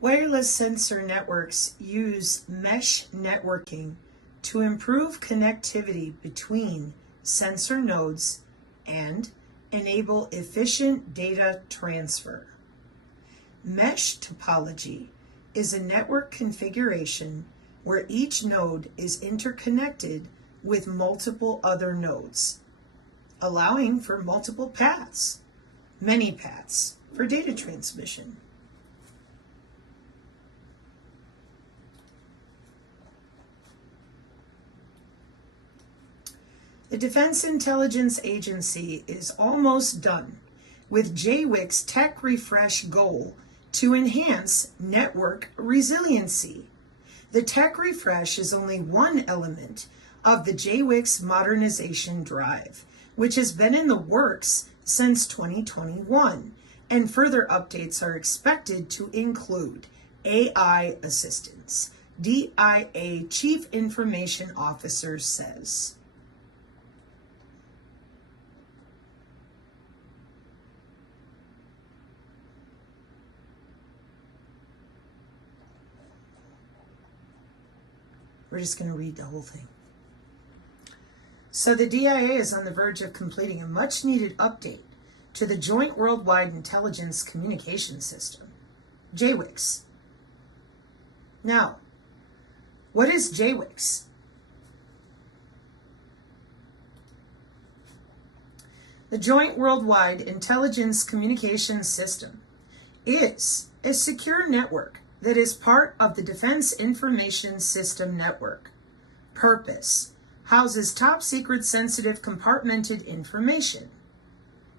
Wireless sensor networks use mesh networking to improve connectivity between sensor nodes and enable efficient data transfer. Mesh topology is a network configuration where each node is interconnected with multiple other nodes, allowing for multiple paths, many paths, for data transmission. The Defense Intelligence Agency is almost done with JWIC's tech refresh goal to enhance network resiliency. The tech refresh is only one element of the JWIC's modernization drive, which has been in the works since 2021, and further updates are expected to include AI assistance, DIA Chief Information Officer says. We're just going to read the whole thing. So the DIA is on the verge of completing a much-needed update to the Joint Worldwide Intelligence Communication System, JWICS. Now, what is JWICS? The Joint Worldwide Intelligence Communication System is a secure network that is part of the Defense Information System Network. Purpose: houses top secret sensitive compartmented information.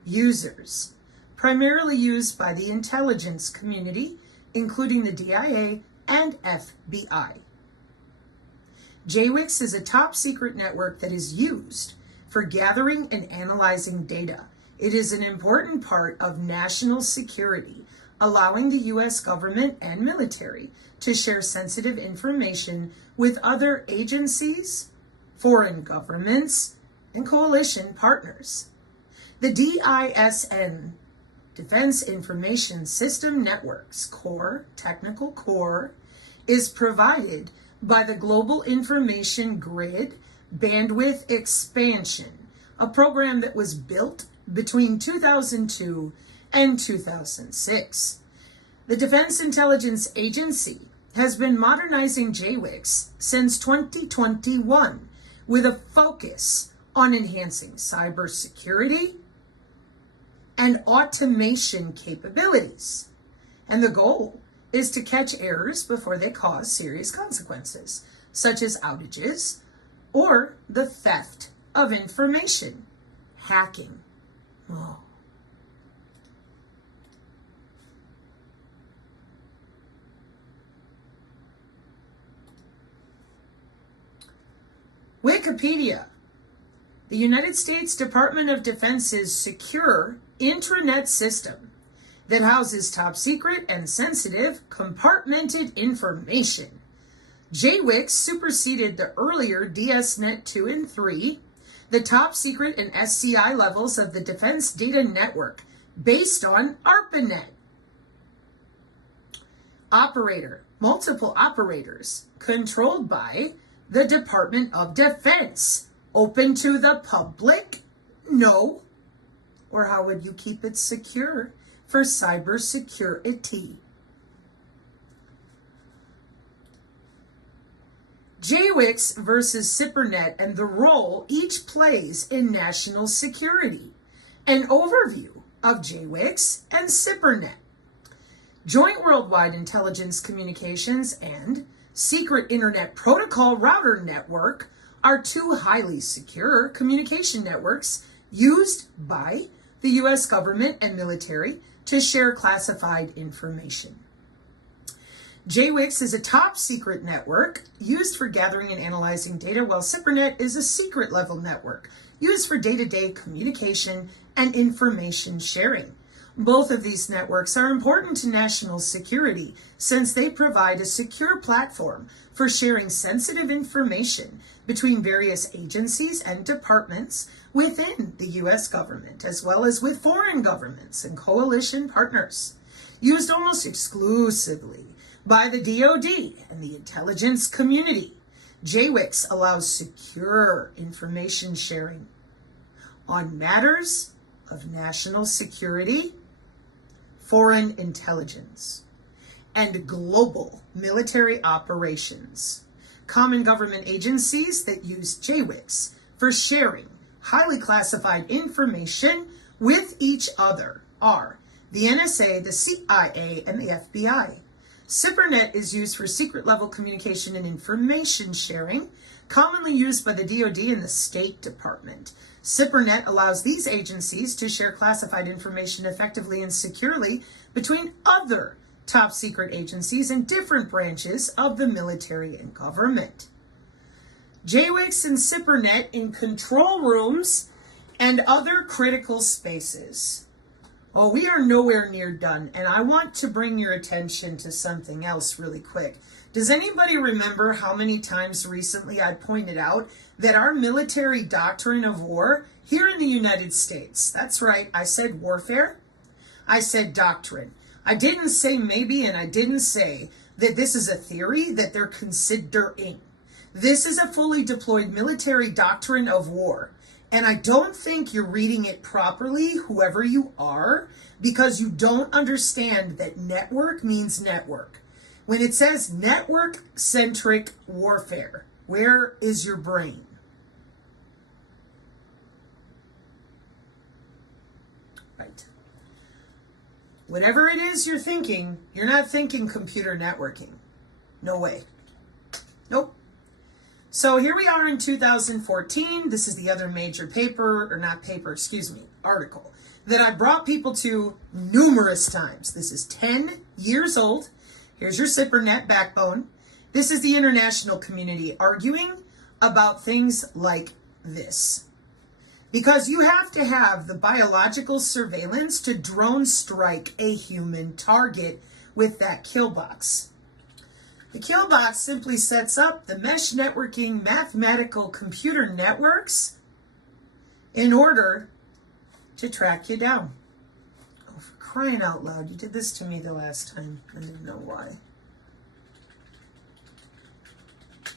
Users: primarily used by the intelligence community, including the DIA and FBI. JWICS is a top secret network that is used for gathering and analyzing data. It is an important part of national security, allowing the U.S. government and military to share sensitive information with other agencies, foreign governments, and coalition partners. The DISN, Defense Information System Networks Core, Technical Core, is provided by the Global Information Grid Bandwidth Expansion, a program that was built between 2002 and 2006. The Defense Intelligence Agency has been modernizing JWICS since 2021 with a focus on enhancing cybersecurity and automation capabilities. And the goal is to catch errors before they cause serious consequences, such as outages or the theft of information, hacking. Oh. Wikipedia. The United States Department of Defense's secure intranet system that houses top secret and sensitive compartmented information. JWICS superseded the earlier DSNet 2 and 3, the top secret and SCI levels of the Defense Data Network, based on ARPANET. Operator: multiple operators, controlled by the Department of Defense. Open to the public? No. Or how would you keep it secure for cybersecurity? JWICS versus SIPRNet and the role each plays in national security. An overview of JWICS and SIPRNet. Joint Worldwide Intelligence Communications and Secret Internet Protocol Router Network are two highly secure communication networks used by the U.S. government and military to share classified information. JWICS is a top secret network used for gathering and analyzing data, while SIPRNet is a secret level network used for day-to-day communication and information sharing. Both of these networks are important to national security since they provide a secure platform for sharing sensitive information between various agencies and departments within the U.S. government, as well as with foreign governments and coalition partners. used almost exclusively by the DoD and the intelligence community. JWICS allows secure information sharing on matters of national security, foreign intelligence, and global military operations. Common government agencies that use JWICS for sharing highly classified information with each other are the NSA, the CIA, and the FBI. SIPRNet is used for secret-level communication and information sharing, commonly used by the DoD and the State Department. SIPRNet allows these agencies to share classified information effectively and securely between other top-secret agencies and different branches of the military and government. JWICS and SIPRNet in control rooms and other critical spaces. Oh, we are nowhere near done, and I want to bring your attention to something else really quick. Does anybody remember how many times recently I pointed out that our military doctrine of war here in the United States, that's right, I said warfare, I said doctrine. I didn't say maybe, and I didn't say that this is a theory that they're considering. This is a fully deployed military doctrine of war. And I don't think you're reading it properly, whoever you are, because you don't understand that network means network. When it says network-centric warfare, where is your brain? Right. Whatever it is you're thinking, you're not thinking computer networking. No way. Nope. So here we are in 2014. This is the other major article that I brought people to numerous times. This is 10 years old. Here's your SIPRNet backbone. This is the international community arguing about things like this. Because you have to have the biological surveillance to drone strike a human target with that kill box. The kill box simply sets up the mesh networking mathematical computer networks in order to track you down. Oh, for crying out loud, you did this to me the last time. I didn't know why. I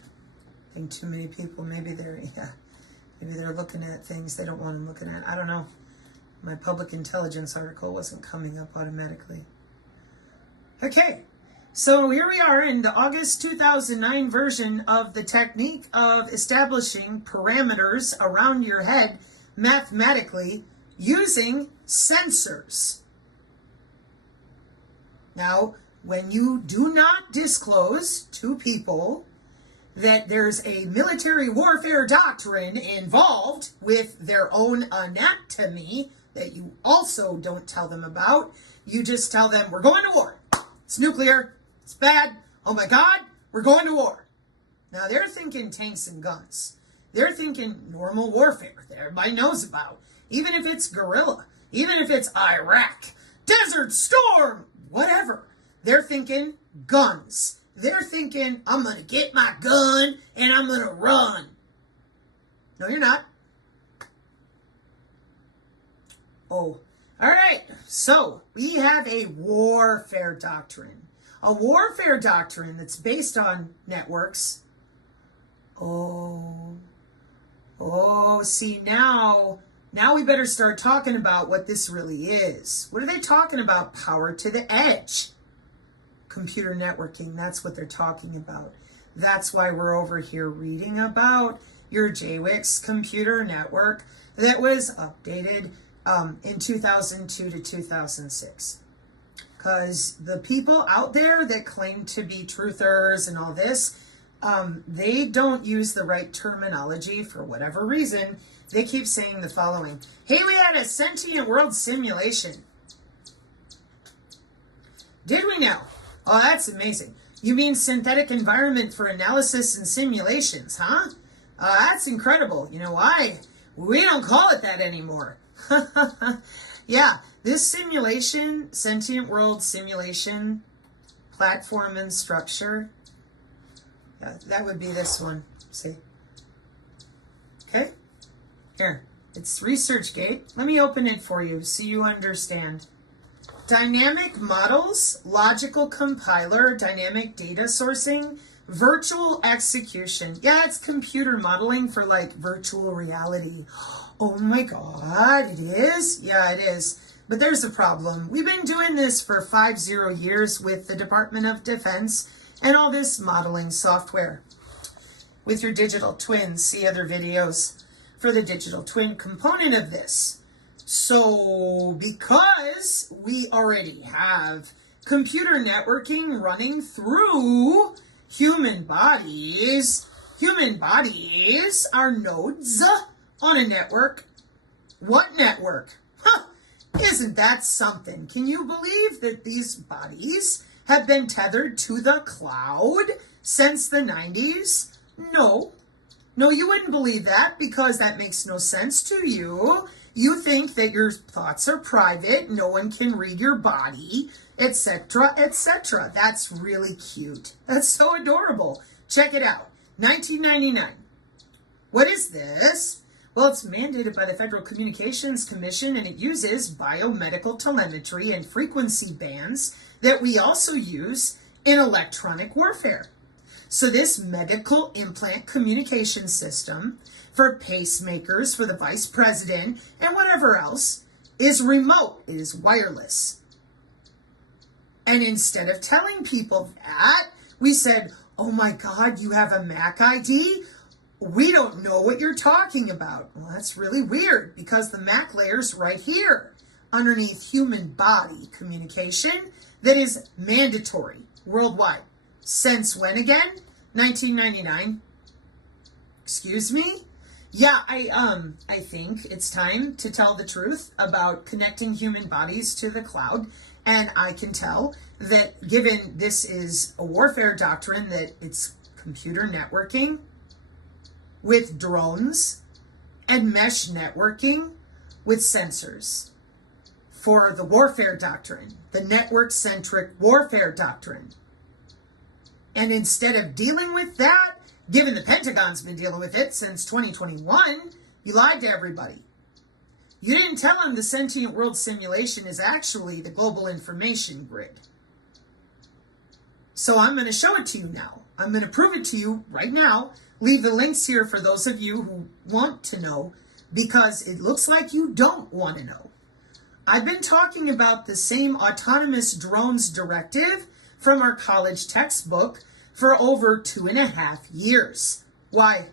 think too many people, maybe they're looking at things they don't want them looking at. I don't know. My public intelligence article wasn't coming up automatically. Okay. So here we are in the August 2009 version of the technique of establishing parameters around your head mathematically using sensors. Now, when you do not disclose to people that there's a military warfare doctrine involved with their own anatomy that you also don't tell them about, you just tell them, we're going to war. It's nuclear. It's bad. Oh my God, we're going to war. Now they're thinking tanks and guns. They're thinking normal warfare that everybody knows about. Even if it's guerrilla, even if it's Iraq, Desert Storm, whatever. They're thinking guns. They're thinking, I'm going to get my gun and I'm going to run. No, you're not. Oh, all right. So we have a warfare doctrine. A warfare doctrine that's based on networks. See, now we better start talking about what this really is. What are they talking about? Power to the edge. Computer networking, that's what they're talking about. That's why we're over here reading about your JWICS computer network that was updated in 2002 to 2006. Because the people out there that claim to be truthers and all this, they don't use the right terminology for whatever reason. They keep saying the following. Hey, we had a sentient world simulation. Did we now? Oh, that's amazing. You mean synthetic environment for analysis and simulations, huh? That's incredible. You know why? We don't call it that anymore. Yeah, this simulation, sentient world simulation, platform and structure, that would be this one, see? Okay? Here, it's ResearchGate. Let me open it for you so you understand. Dynamic models, logical compiler, dynamic data sourcing, virtual execution. Yeah, it's computer modeling for like virtual reality. Oh my God, it is? Yeah, it is. But there's a problem. We've been doing this for 50 years with the Department of Defense and all this modeling software. With your digital twins, see other videos for the digital twin component of this. So because we already have computer networking running through human bodies are nodes on a network. What network? Huh, isn't that something? Can you believe that these bodies have been tethered to the cloud since the 90s? No, you wouldn't believe that because that makes no sense to you. You think that your thoughts are private, no one can read your body, etc., etc. That's really cute. That's so adorable. Check it out. 1999. What is this? Well, it's mandated by the Federal Communications Commission, and it uses biomedical telemetry and frequency bands that we also use in electronic warfare. So this medical implant communication system for pacemakers, for the vice president, and whatever else is remote. It is wireless. And instead of telling people that, we said, oh my God, you have a Mac ID? We don't know what you're talking about. Well, that's really weird because the Mac layer's right here underneath human body communication that is mandatory worldwide. Since when again? 1999. Excuse me? Yeah, I think it's time to tell the truth about connecting human bodies to the cloud. And I can tell that given this is a warfare doctrine, that it's computer networking with drones and mesh networking with sensors for the warfare doctrine, the network-centric warfare doctrine. And instead of dealing with that, given the Pentagon's been dealing with it since 2021, you lied to everybody. You didn't tell them the sentient world simulation is actually the global information grid. So I'm going to show it to you now. I'm going to prove it to you right now. Leave the links here for those of you who want to know, because it looks like you don't want to know. I've been talking about the same autonomous drones directive from our college textbook for over 2.5 years. Why?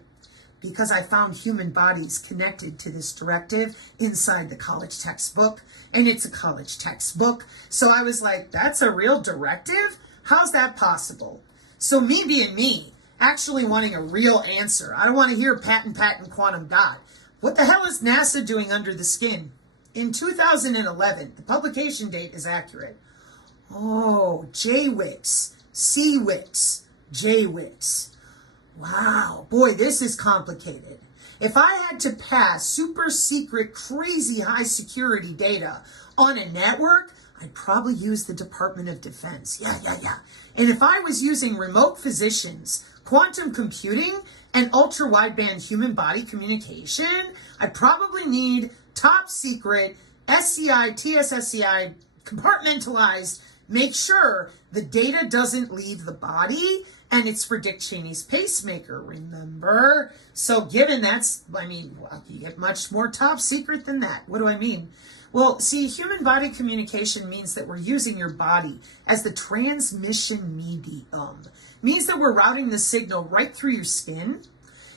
Because I found human bodies connected to this directive inside the college textbook, and it's a college textbook. So I was like, that's a real directive? How's that possible? So me being me, actually wanting a real answer. I don't want to hear patent, quantum dot. What the hell is NASA doing under the skin? In 2011, the publication date is accurate. Oh, JWICS, CWICS, JWICS. Wow, boy, this is complicated. If I had to pass super secret, crazy high security data on a network, I'd probably use the Department of Defense. Yeah. And if I was using remote physicians, quantum computing, and ultra-wideband human body communication, I'd probably need top secret, SCI, TSSCI, compartmentalized, make sure the data doesn't leave the body, and it's for Dick Cheney's pacemaker, remember? So given that's, you get much more top secret than that. What do I mean? Well, see, human body communication means that we're using your body as the transmission medium. Means that we're routing the signal right through your skin,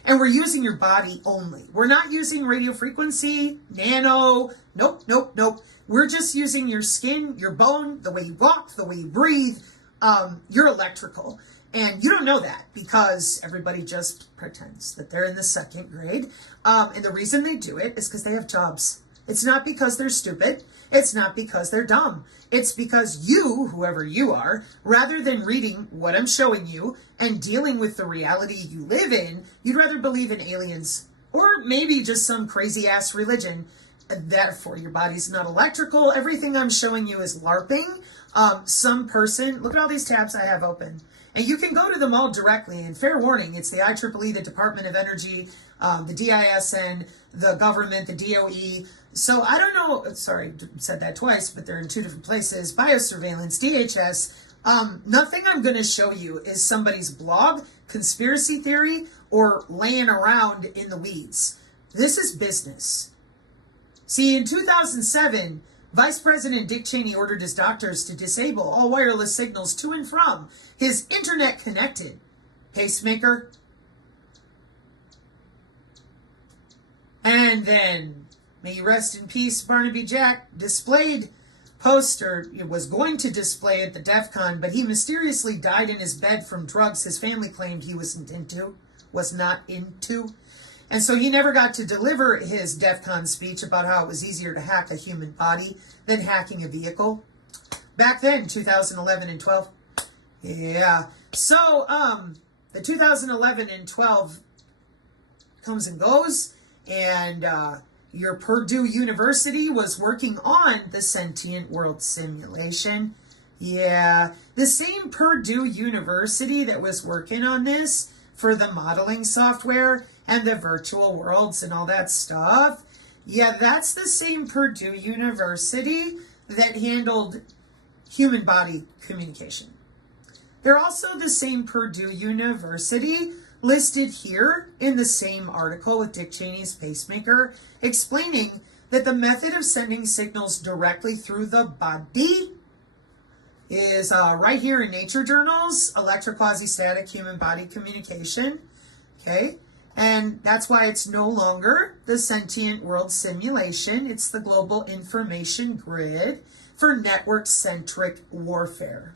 and we're using your body only. We're not using radio frequency, nano, nope. We're just using your skin, your bone, the way you walk, the way you breathe. You're electrical. And you don't know that because everybody just pretends that they're in the 2nd grade. And the reason they do it is because they have jobs. It's not because they're stupid. It's not because they're dumb. It's because you, whoever you are, rather than reading what I'm showing you and dealing with the reality you live in, you'd rather believe in aliens or maybe just some crazy ass religion. Therefore, your body's not electrical. Everything I'm showing you is LARPing. some person, look at all these tabs I have open. And you can go to them all directly. And fair warning, it's the IEEE, the Department of Energy, the DISN, the government, the DOE. So I don't know, sorry, said that twice, but they're in two different places. Biosurveillance, DHS. Nothing I'm going to show you is somebody's blog, conspiracy theory, or laying around in the weeds. This is business. See, in 2007, Vice President Dick Cheney ordered his doctors to disable all wireless signals to and from his internet-connected pacemaker. And then, may you rest in peace, Barnaby Jack, was going to display at the DEF CON, but he mysteriously died in his bed from drugs his family claimed he was not into. And so he never got to deliver his DEF CON speech about how it was easier to hack a human body than hacking a vehicle. Back then, 2011 and 12. Yeah. So, the 2011 and 12 comes and goes, and your Purdue University was working on the Sentient World Simulation. Yeah, the same Purdue University that was working on this for the modeling software and the virtual worlds and all that stuff. Yeah, that's the same Purdue University that handled human body communication. They're also the same Purdue University listed here in the same article with Dick Cheney's pacemaker, explaining that the method of sending signals directly through the body is right here in Nature Journals, Electroquasi-Static Human Body Communication. Okay, and that's why it's no longer the Sentient World Simulation. It's the Global Information Grid for network-centric warfare.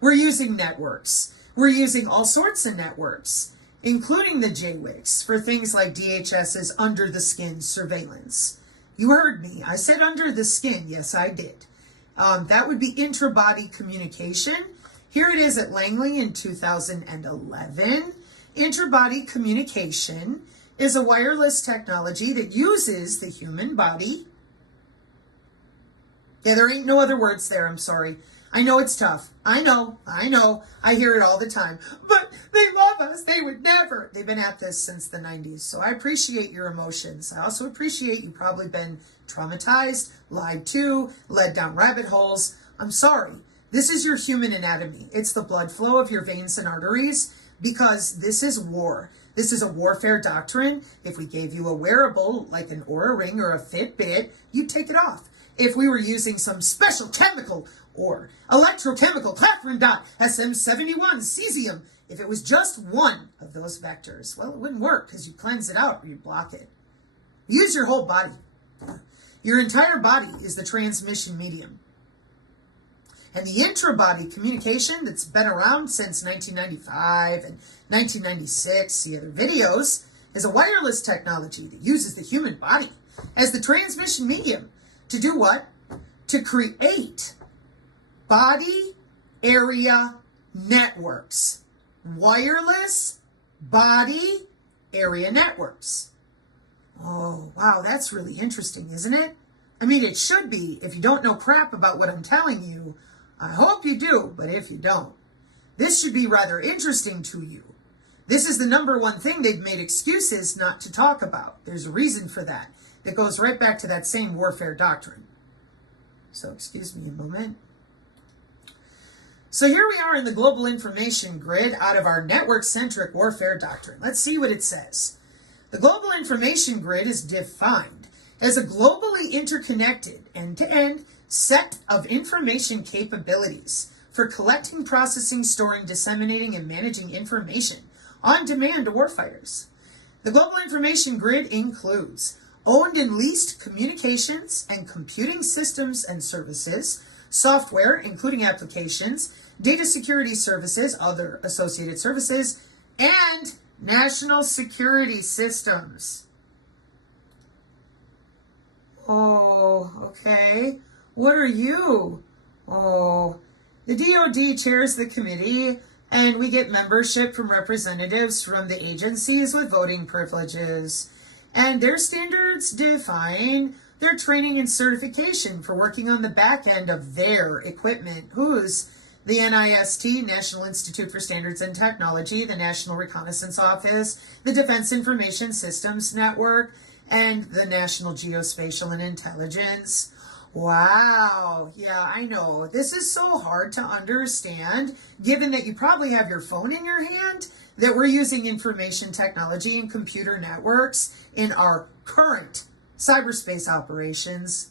We're using networks. We're using all sorts of networks, including the JWICs, for things like DHS's under-the-skin surveillance. You heard me. I said under the skin. Yes, I did. That would be intra-body communication. Here it is at Langley in 2011. Intra-body communication is a wireless technology that uses the human body. Yeah, there ain't no other words there. I'm sorry. I know it's tough. I know. I hear it all the time. But they love us. They would never. They've been at this since the 90s. So I appreciate your emotions. I also appreciate you've probably been traumatized, lied to, led down rabbit holes. I'm sorry. This is your human anatomy. It's the blood flow of your veins and arteries, because this is war. This is a warfare doctrine. If we gave you a wearable like an Oura Ring or a Fitbit, you'd take it off. If we were using some special chemical or electrochemical Clathrin dot SM71 cesium, if it was just one of those vectors, well, it wouldn't work because you cleanse it out or you block it. Use your whole body. Your entire body is the transmission medium. And the intra-body communication that's been around since 1995 and 1996, see other videos, is a wireless technology that uses the human body as the transmission medium to do what? To create body area networks. Wireless body area networks. Oh, wow, that's really interesting, isn't it? I mean, it should be. If you don't know crap about what I'm telling you, I hope you do, but if you don't, this should be rather interesting to you. This is the number one thing they've made excuses not to talk about. There's a reason for that. That goes right back to that same warfare doctrine. So excuse me a moment. So here we are in the Global Information Grid out of our network-centric warfare doctrine. Let's see what it says. The Global Information Grid is defined as a globally interconnected, end-to-end set of information capabilities for collecting, processing, storing, disseminating, and managing information on demand to warfighters. The Global Information Grid includes owned and leased communications and computing systems and services, software, including applications, data security services, other associated services, and national security systems. Oh, okay. What are you? Oh, the DoD chairs the committee, and we get membership from representatives from the agencies with voting privileges. And their standards define their training and certification for working on the back end of their equipment. Who's the NIST, National Institute for Standards and Technology, the National Reconnaissance Office, the Defense Information Systems Network, and the National Geospatial and Intelligence. Wow. Yeah, I know. This is so hard to understand, given that you probably have your phone in your hand, that we're using information technology and computer networks in our current cyberspace operations.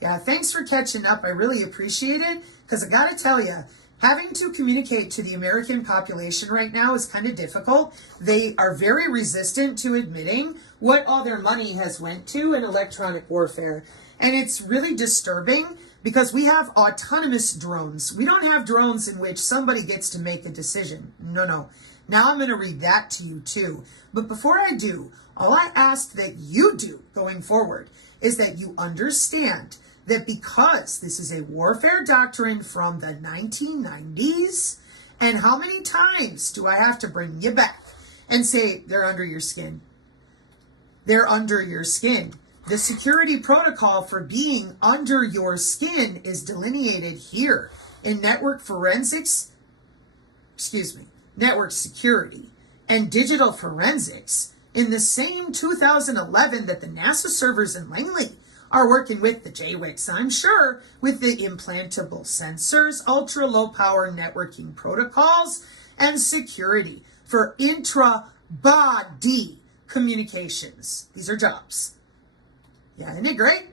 Yeah, thanks for catching up. I really appreciate it, because I got to tell you, having to communicate to the American population right now is kind of difficult. They are very resistant to admitting what all their money has went to in electronic warfare. And it's really disturbing because we have autonomous drones. We don't have drones in which somebody gets to make a decision. No. Now I'm going to read that to you too. But before I do, all I ask that you do going forward is that you understand that because this is a warfare doctrine from the 1990s, and how many times do I have to bring you back and say they're under your skin? They're under your skin. The security protocol for being under your skin is delineated here in network security and digital forensics in the same 2011 that the NASA servers in Langley are working with the JWICs, I'm sure, with the implantable sensors, ultra-low power networking protocols, and security for intra-body communications. These are jobs. Yeah, isn't it great?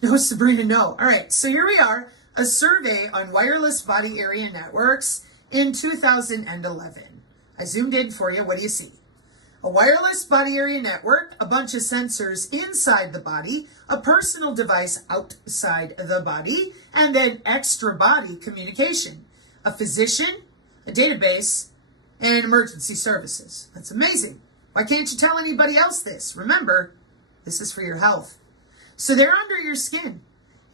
No, Sabrina, no. All right, so here we are, a survey on wireless body area networks in 2011. I zoomed in for you. What do you see? A wireless body area network, a bunch of sensors inside the body, a personal device outside the body, and then extra body communication. A physician, a database, and emergency services. That's amazing. Why can't you tell anybody else this? Remember, this is for your health. So they're under your skin,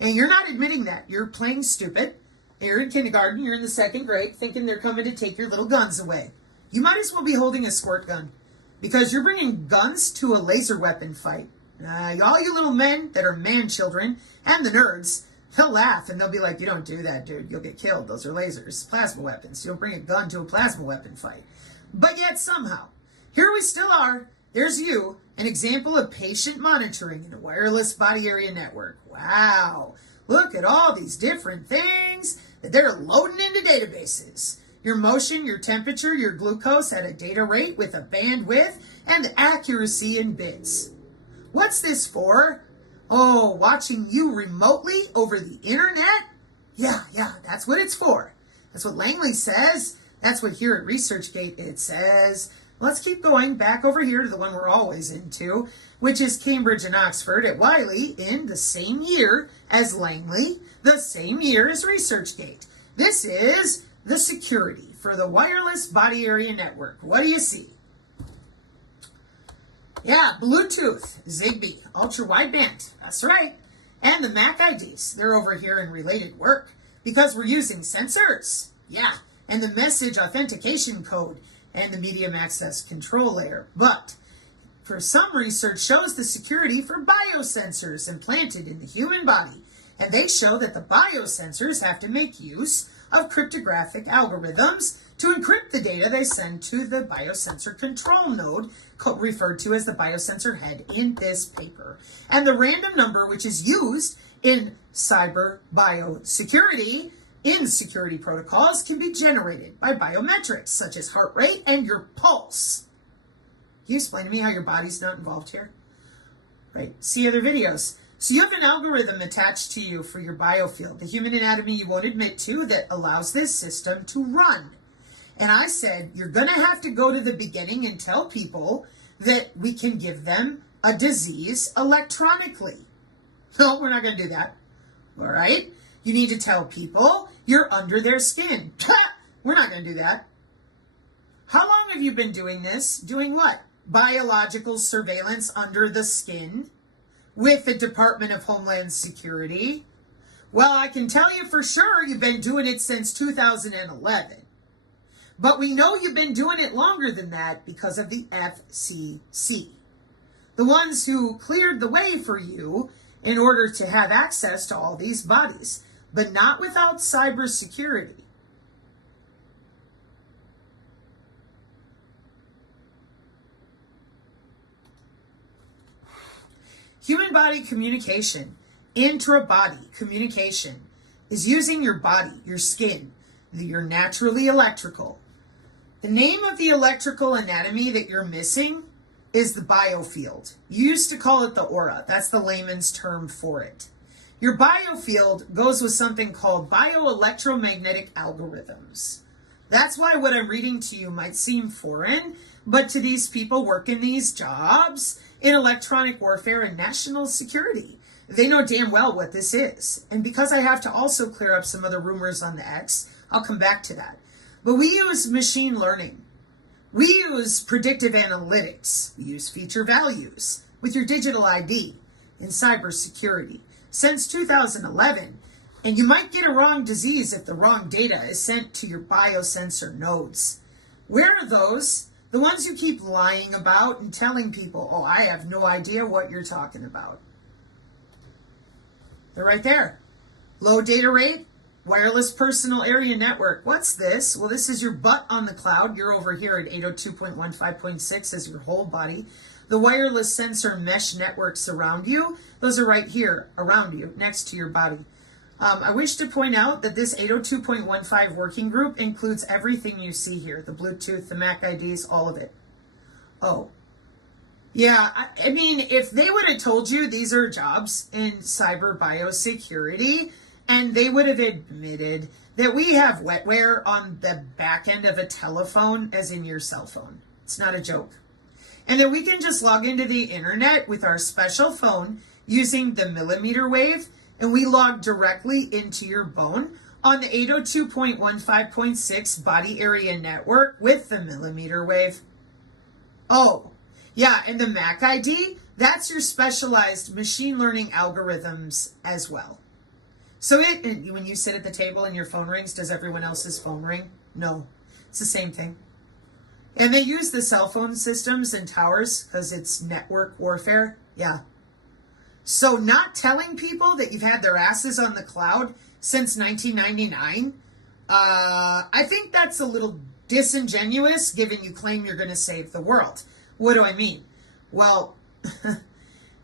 and you're not admitting that. You're playing stupid. You're in kindergarten, you're in the second grade, thinking they're coming to take your little guns away. You might as well be holding a squirt gun, because you're bringing guns to a laser weapon fight. All you little men that are man children and the nerds, they'll laugh and they'll be like, you don't do that, dude. You'll get killed. Those are lasers, plasma weapons. You don't bring a gun to a plasma weapon fight. But yet somehow, here we still are. There's you, an example of patient monitoring in a wireless body area network. Wow. Look at all these different things that they're loading into databases. Your motion, your temperature, your glucose at a data rate with a bandwidth and accuracy in bits. What's this for? Oh, watching you remotely over the internet? Yeah, that's what it's for. That's what Langley says. That's what here at ResearchGate it says. Let's keep going back over here to the one we're always into, which is Cambridge and Oxford at Wiley in the same year as Langley, the same year as ResearchGate. This is the security for the wireless body area network. What do you see? Yeah, Bluetooth, Zigbee, ultra-wideband. That's right. And the MAC IDs. They're over here in related work because we're using sensors. Yeah, and the message authentication code and the medium access control layer. But for some research shows the security for biosensors implanted in the human body. And they show that the biosensors have to make use of cryptographic algorithms to encrypt the data they send to the biosensor control node, referred to as the biosensor head in this paper. And the random number, which is used in cyber biosecurity, in security protocols, can be generated by biometrics, such as heart rate and your pulse. Can you explain to me how your body's not involved here? Right, see other videos. So you have an algorithm attached to you for your biofield, the human anatomy you won't admit to, that allows this system to run. And I said, you're going to have to go to the beginning and tell people that we can give them a disease electronically. No, we're not going to do that. All right? You need to tell people you're under their skin. We're not going to do that. How long have you been doing this? Doing what? Biological surveillance under the skin with the Department of Homeland Security? Well, I can tell you for sure you've been doing it since 2011. But we know you've been doing it longer than that because of the FCC. The the ones who cleared the way for you in order to have access to all these bodies, but not without cybersecurity. Human body communication, intra-body communication, is using your body, your skin. You're naturally electrical. The name of the electrical anatomy that you're missing is the biofield. You used to call it the aura. That's the layman's term for it. Your biofield goes with something called bioelectromagnetic algorithms. That's why what I'm reading to you might seem foreign, but to these people working these jobs in electronic warfare and national security, they know damn well what this is. And because I have to also clear up some other rumors on the X, I'll come back to that. But we use machine learning. We use predictive analytics. We use feature values with your digital ID in cybersecurity since 2011. And you might get a wrong disease if the wrong data is sent to your biosensor nodes. Where are those? The ones you keep lying about and telling people, oh, I have no idea what you're talking about. They're right there. Low data rate, wireless personal area network. What's this? Well, this is your butt on the cloud. You're over here at 802.15.6 as your whole body. The wireless sensor mesh networks around you, those are right here around you, next to your body. I wish to point out that this 802.15 working group includes everything you see here, the Bluetooth, the MAC IDs, all of it. Oh, yeah, I mean, if they would have told you these are jobs in cyber biosecurity, and they would have admitted that we have wetware on the back end of a telephone, as in your cell phone. It's not a joke. And that we can just log into the internet with our special phone using the millimeter wave, and we log directly into your bone on the 802.15.6 body area network with the millimeter wave. Oh, yeah, and the MAC ID, that's your specialized machine learning algorithms as well. So when you sit at the table and your phone rings, does everyone else's phone ring? No, it's the same thing. And they use the cell phone systems and towers because it's network warfare. Yeah. So not telling people that you've had their asses on the cloud since 1999, I think that's a little disingenuous given you claim you're going to save the world. What do I mean? Well,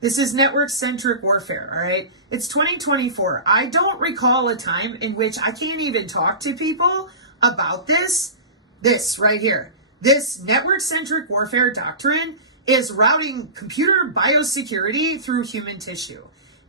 this is network-centric warfare, all right? It's 2024. I don't recall a time in which I can't even talk to people about this right here. This network-centric warfare doctrine is routing computer biosecurity through human tissue.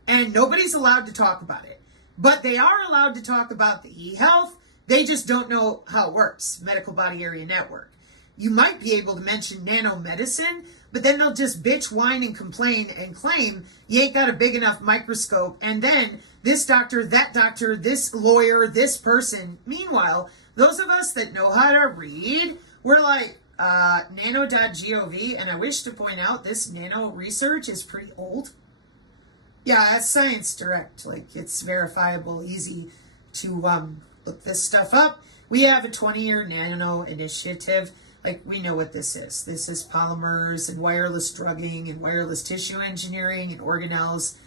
And nobody's allowed to talk about it. But they are allowed to talk about the e-health. They just don't know how it works, medical body area network. You might be able to mention nanomedicine, but then they'll just bitch, whine, and complain and claim you ain't got a big enough microscope. And then this doctor, that doctor, this lawyer, this person. Meanwhile, those of us that know how to read, we're like, nano.gov, and I wish to point out this nano research is pretty old. Yeah, it's Science Direct. Like, it's verifiable, easy to look this stuff up. We have a 20-year nano initiative. Like, we know what this is. This is polymers and wireless drugging and wireless tissue engineering and organelles.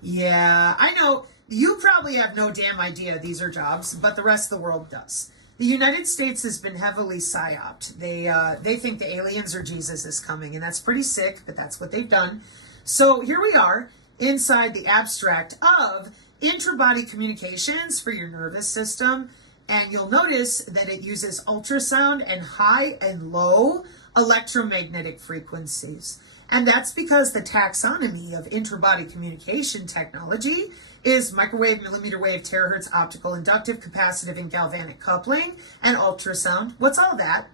Yeah, I know you probably have no damn idea these are jobs, but the rest of the world does. The United States has been heavily psyoped. They think the aliens or Jesus is coming, and that's pretty sick, but that's what they've done. So here we are inside the abstract of intra-body communications for your nervous system, and you'll notice that it uses ultrasound and high and low electromagnetic frequencies. And that's because the taxonomy of intra-body communication technology is microwave, millimeter wave, terahertz, optical, inductive, capacitive, and galvanic coupling, and ultrasound. What's all that?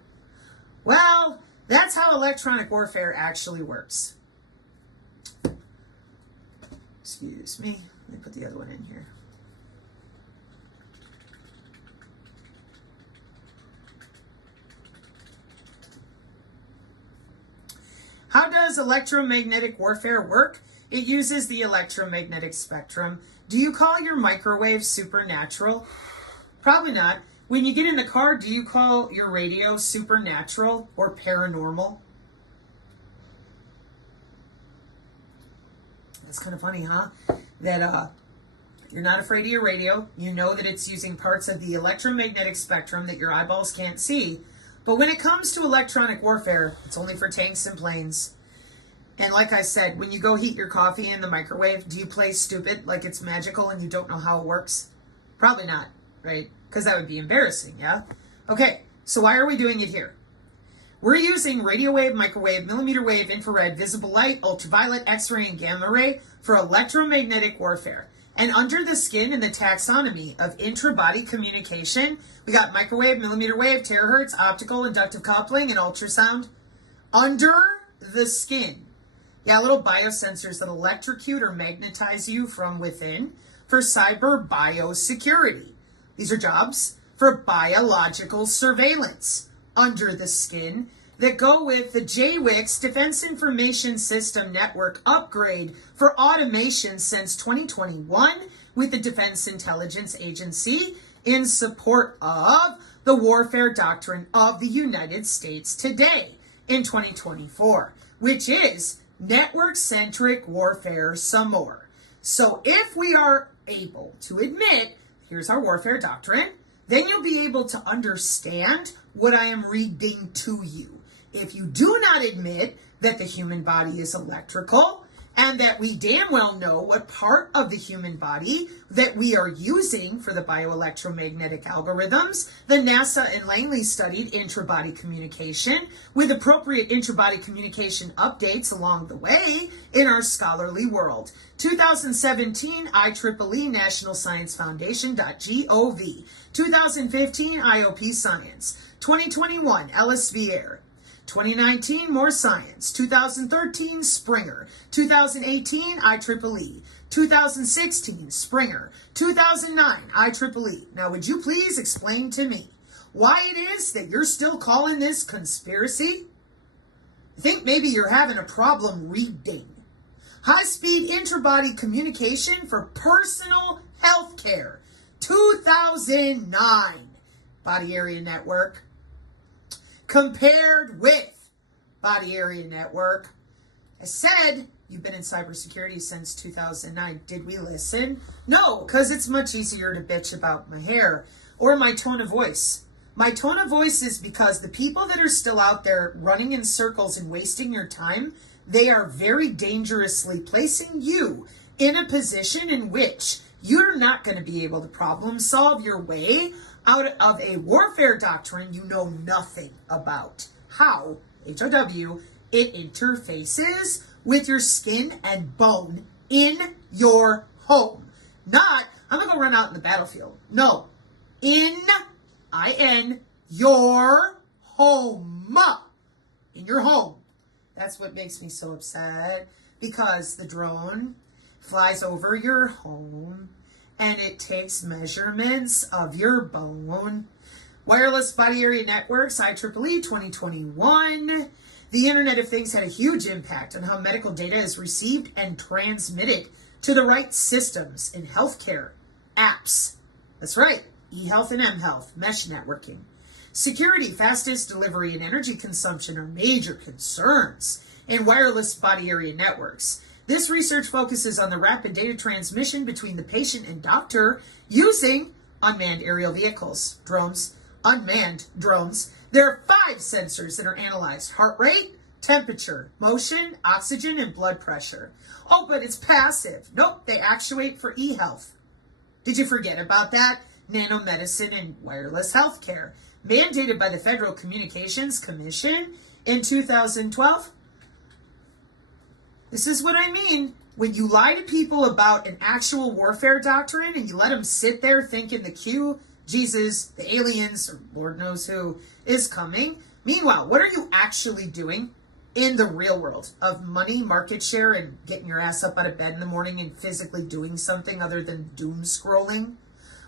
Well, that's how electronic warfare actually works. Excuse me. Let me put the other one in here. How does electromagnetic warfare work? It uses the electromagnetic spectrum. Do you call your microwave supernatural? Probably not. When you get in the car, do you call your radio supernatural or paranormal? That's kind of funny, huh? That you're not afraid of your radio. You know that it's using parts of the electromagnetic spectrum that your eyeballs can't see. But when it comes to electronic warfare, it's only for tanks and planes. And like I said, when you go heat your coffee in the microwave, do you play stupid like it's magical and you don't know how it works? Probably not, right? Because that would be embarrassing, yeah? Okay, so why are we doing it here? We're using radio wave, microwave, millimeter wave, infrared, visible light, ultraviolet, X-ray, and gamma ray for electromagnetic warfare. And under the skin in the taxonomy of intra-body communication, we got microwave, millimeter wave, terahertz, optical, inductive coupling, and ultrasound. Under the skin. Yeah, little biosensors that electrocute or magnetize you from within for cyber biosecurity. These are jobs for biological surveillance under the skin that go with the JWICS Defense Information System Network upgrade for automation since 2021 with the Defense Intelligence Agency in support of the warfare doctrine of the United States today in 2024, which is network-centric warfare some more. So if we are able to admit, here's our warfare doctrine, then you'll be able to understand what I am reading to you. If you do not admit that the human body is electrical, and that we damn well know what part of the human body that we are using for the bioelectromagnetic algorithms, the NASA and Langley studied intra-body communication with appropriate intra-body communication updates along the way in our scholarly world. 2017 IEEE National Science Foundation.gov. 2015 IOP Science. 2021 LSV Air. 2019, More Science. 2013, Springer. 2018, IEEE. 2016, Springer. 2009, IEEE. Now, would you please explain to me why it is that you're still calling this conspiracy? I think maybe you're having a problem reading. High-speed intra-body communication for personal health care. 2009, Body Area Network. Compared with Body Area Network. I said you've been in cybersecurity since 2009. Did we listen? No, because it's much easier to bitch about my hair or my tone of voice. My tone of voice is because the people that are still out there running in circles and wasting your time, they are very dangerously placing you in a position in which you're not going to be able to problem solve your way out of a warfare doctrine you know nothing about. How, HOW, it interfaces with your skin and bone in your home. Not, I'm going to go run out in the battlefield. No, in your home. In your home. That's what makes me so upset, because the drone flies over your home and it takes measurements of your bone. Wireless Body Area Networks, IEEE 2021. The Internet of Things had a huge impact on how medical data is received and transmitted to the right systems in healthcare. Apps. That's right. eHealth and mHealth. Mesh networking. Security, fastest delivery, and energy consumption are major concerns in wireless body area networks. This research focuses on the rapid data transmission between the patient and doctor using unmanned aerial vehicles, drones, unmanned drones. There are 5 sensors that are analyzed: heart rate, temperature, motion, oxygen, and blood pressure. Oh, but it's passive. Nope, they actuate for eHealth. Did you forget about that? Nanomedicine and wireless healthcare, mandated by the Federal Communications Commission in 2012. This is what I mean when you lie to people about an actual warfare doctrine and you let them sit there thinking the Q, Jesus, the aliens, or Lord knows who, is coming. Meanwhile, what are you actually doing in the real world of money, market share, and getting your ass up out of bed in the morning and physically doing something other than doom scrolling?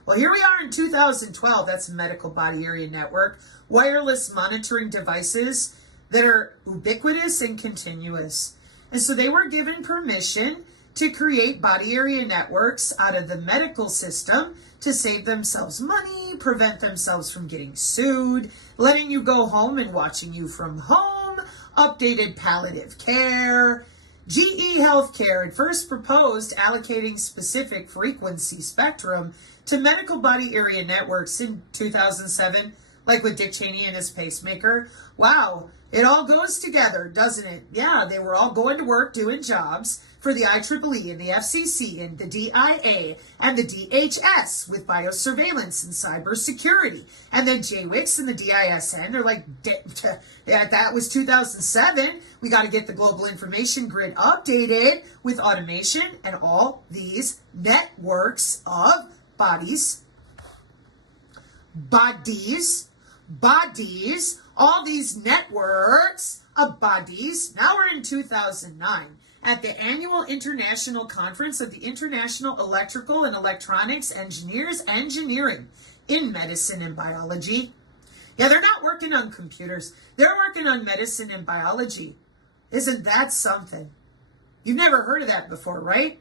Well, here we are in 2012. That's Medical Body Area Network. Wireless monitoring devices that are ubiquitous and continuous. And so they were given permission to create body area networks out of the medical system to save themselves money, prevent themselves from getting sued, letting you go home and watching you from home, updated palliative care, GE Healthcare had first proposed allocating specific frequency spectrum to medical body area networks in 2007, like with Dick Cheney and his pacemaker. Wow, it all goes together, doesn't it? Yeah, they were all going to work doing jobs for the IEEE and the FCC and the DIA and the DHS with biosurveillance and cybersecurity. And then JWICS and the DISN, they're like, yeah, that was 2007. We got to get the global information grid updated with automation and all these networks of bodies, all these networks of bodies. Now we're in 2009 at the annual International Conference of the International Electrical and Electronics Engineers Engineering in Medicine and Biology. Yeah, they're not working on computers. They're working on medicine and biology. Isn't that something? You've never heard of that before, right?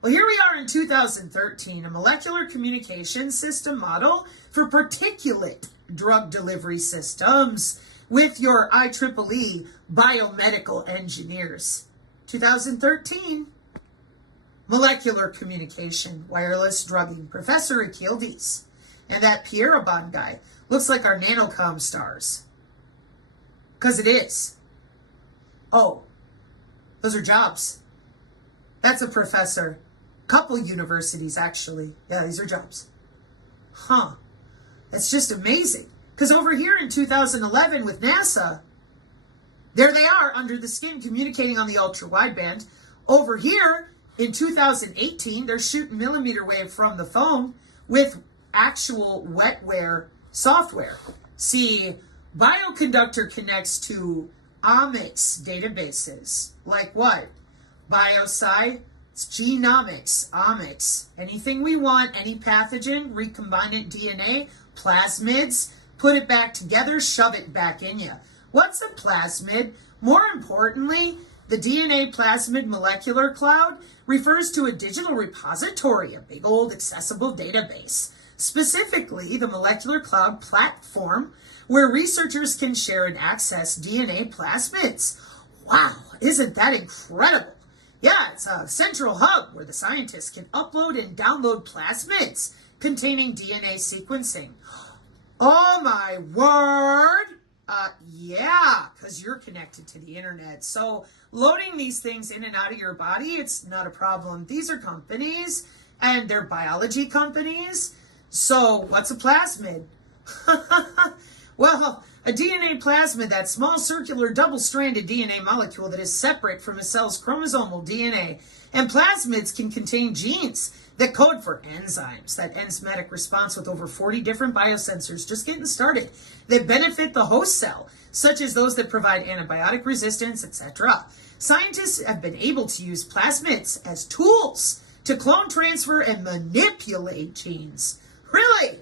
Well, here we are in 2013, a molecular communication system model for particulate drug delivery systems with your IEEE biomedical engineers. 2013, molecular communication, wireless drugging, Professor Achildes. And that Pierrobon guy looks like our nanocom stars. Because it is. Oh, those are jobs. That's a professor. Couple universities, actually. Yeah, these are jobs. Huh. That's just amazing. Because over here in 2011 with NASA, there they are under the skin communicating on the ultra-wideband. Over here in 2018, they're shooting millimeter wave from the phone with actual wetware software. See, Bioconductor connects to omics databases. Like what? BioSci, it's genomics, omics. Anything we want, any pathogen, recombinant DNA, plasmids, put it back together, shove it back in you. What's a plasmid? More importantly, the DNA plasmid molecular cloud refers to a digital repository, a big old accessible database. Specifically, the molecular cloud platform where researchers can share and access DNA plasmids. Wow, isn't that incredible? Yeah, it's a central hub where the scientists can upload and download plasmids containing DNA sequencing. Oh my word! Yeah, because you're connected to the internet. So loading these things in and out of your body, it's not a problem. These are companies, and they're biology companies. So what's a plasmid? Well, a DNA plasmid, that small circular double-stranded DNA molecule that is separate from a cell's chromosomal DNA. And plasmids can contain genes that code for enzymes, that enzymatic response with over 40 different biosensors, just getting started, that benefit the host cell, such as those that provide antibiotic resistance, etc. Scientists have been able to use plasmids as tools to clone, transfer, and manipulate genes. Really?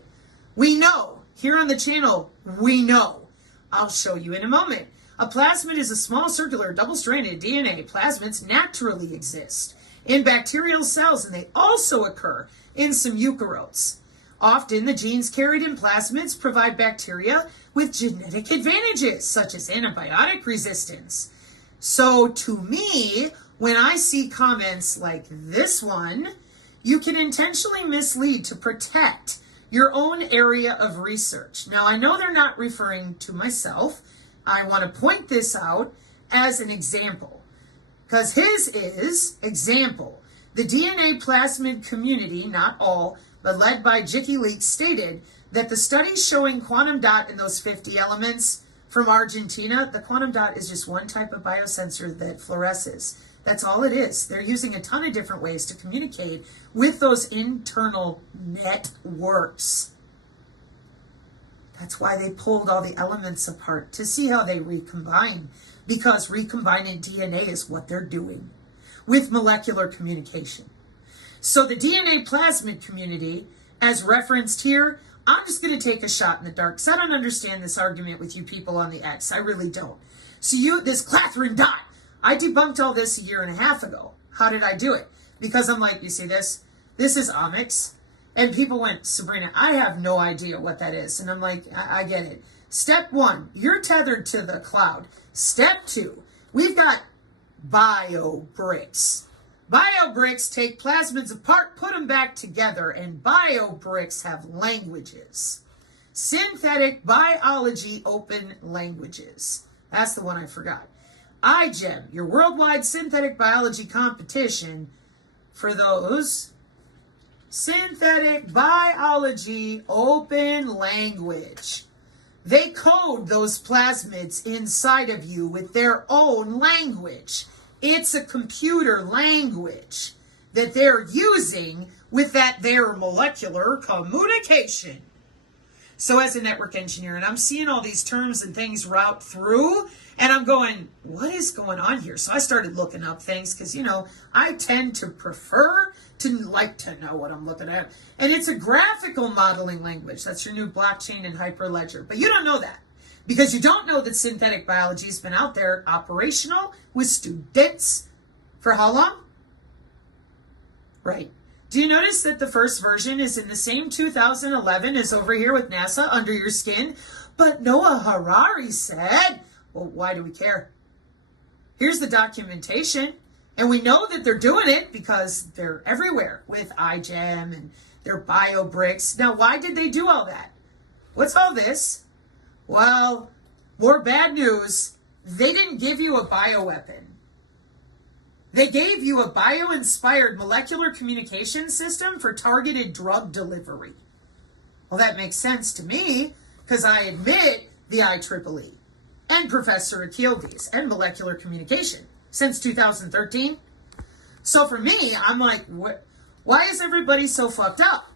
We know. Here on the channel, we know. I'll show you in a moment. A plasmid is a small circular double-stranded DNA. Plasmids naturally exist in bacterial cells, and they also occur in some eukaryotes. Often, the genes carried in plasmids provide bacteria with genetic advantages, such as antibiotic resistance. So, to me, when I see comments like this one, you can intentionally mislead to protect your own area of research. Now, I know they're not referring to myself. I want to point this out as an example, because his is example. The DNA plasmid community, not all, but led by Jicky Leaks, stated that the studies showing quantum dot in those 50 elements from Argentina, the quantum dot is just one type of biosensor that fluoresces. That's all it is. They're using a ton of different ways to communicate with those internal networks. That's why they pulled all the elements apart, to see how they recombine, because recombining DNA is what they're doing with molecular communication. So the DNA plasmid community, as referenced here, I'm just going to take a shot in the dark, because I don't understand this argument with you people on the X. I really don't. So this Clathrin dot, I debunked all this a year and a half ago. How did I do it? Because I'm like, you see this? This is omics. And people went, Sabrina, I have no idea what that is. And I'm like, I get it. Step 1, you're tethered to the cloud. Step 2, we've got BioBricks. BioBricks take plasmids apart, put them back together, and BioBricks have languages. Synthetic Biology Open Languages. That's the one I forgot. iGEM, your worldwide synthetic biology competition for those synthetic biology open language. They code those plasmids inside of you with their own language. It's a computer language that they're using with their molecular communication. So as a network engineer, and I'm seeing all these terms and things route through, and I'm going, what is going on here? So I started looking up things because, I tend to prefer to like to know what I'm looking at. And it's a graphical modeling language. That's your new blockchain and Hyperledger. But you don't know that because you don't know that synthetic biology has been out there operational with students for how long? Right. Do you notice that the first version is in the same 2011 as over here with NASA under your skin? But Noah Harari said, well, why do we care? Here's the documentation. And we know that they're doing it because they're everywhere with iGEM and their BioBricks. Now, why did they do all that? What's all this? Well, more bad news. They didn't give you a bioweapon. They gave you a bio-inspired molecular communication system for targeted drug delivery. Well, that makes sense to me because I admit the IEEE and Professor Achilles and molecular communication since 2013. So for me, I'm like, why is everybody so fucked up?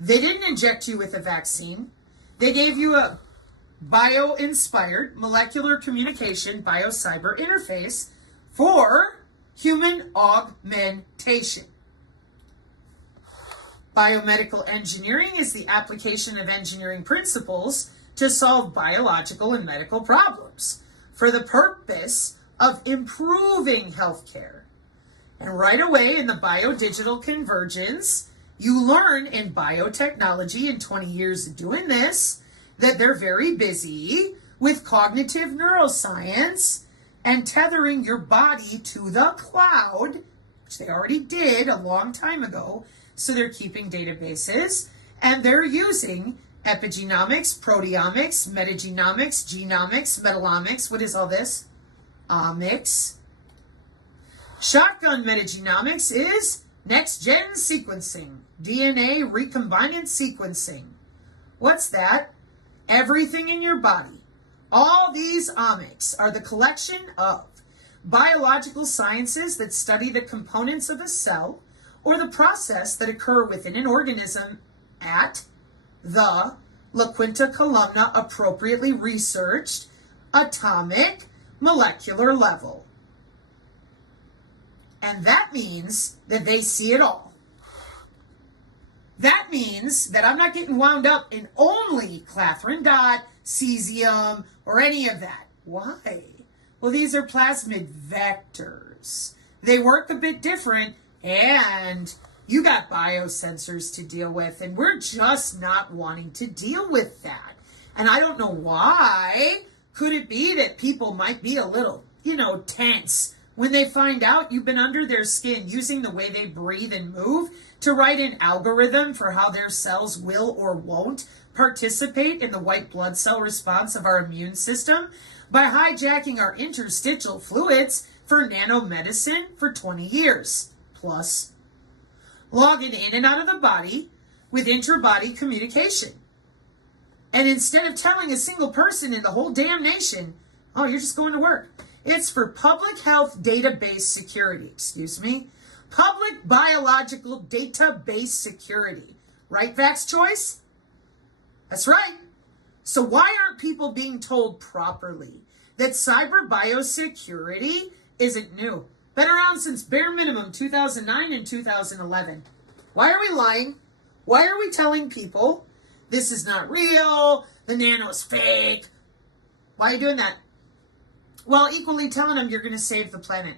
They didn't inject you with a vaccine. They gave you a bio-inspired molecular communication biocyber interface for human augmentation. Biomedical engineering is the application of engineering principles to solve biological and medical problems for the purpose of improving healthcare. And right away in the biodigital convergence, you learn in biotechnology in 20 years of doing this that they're very busy with cognitive neuroscience and tethering your body to the cloud, which they already did a long time ago. So they're keeping databases and they're using epigenomics, proteomics, metagenomics, genomics, metalomics. What is all this? Omics. Shotgun metagenomics is next-gen sequencing, DNA recombinant sequencing. What's that? Everything in your body. All these omics are the collection of biological sciences that study the components of a cell or the process that occur within an organism at the La Quinta Columna appropriately researched atomic molecular level. And that means that they see it all. That means that I'm not getting wound up in only clathrin dot, cesium, or any of that. Why? Well, these are plasmid vectors. They work a bit different, and you got biosensors to deal with, and we're just not wanting to deal with that. And I don't know why. Could it be that people might be a little, tense when they find out you've been under their skin using the way they breathe and move to write an algorithm for how their cells will or won't participate in the white blood cell response of our immune system by hijacking our interstitial fluids for nanomedicine for 20 years plus, logging in and out of the body with intra-body communication. And instead of telling a single person in the whole damn nation, oh, you're just going to work, it's for public health database security, public biological database security. Right, Vax Choice? That's right. So why aren't people being told properly that cyber biosecurity isn't new? Been around since bare minimum 2009 and 2011. Why are we lying? Why are we telling people this is not real, the nano's fake? Why are you doing that? Well, equally telling them you're going to save the planet.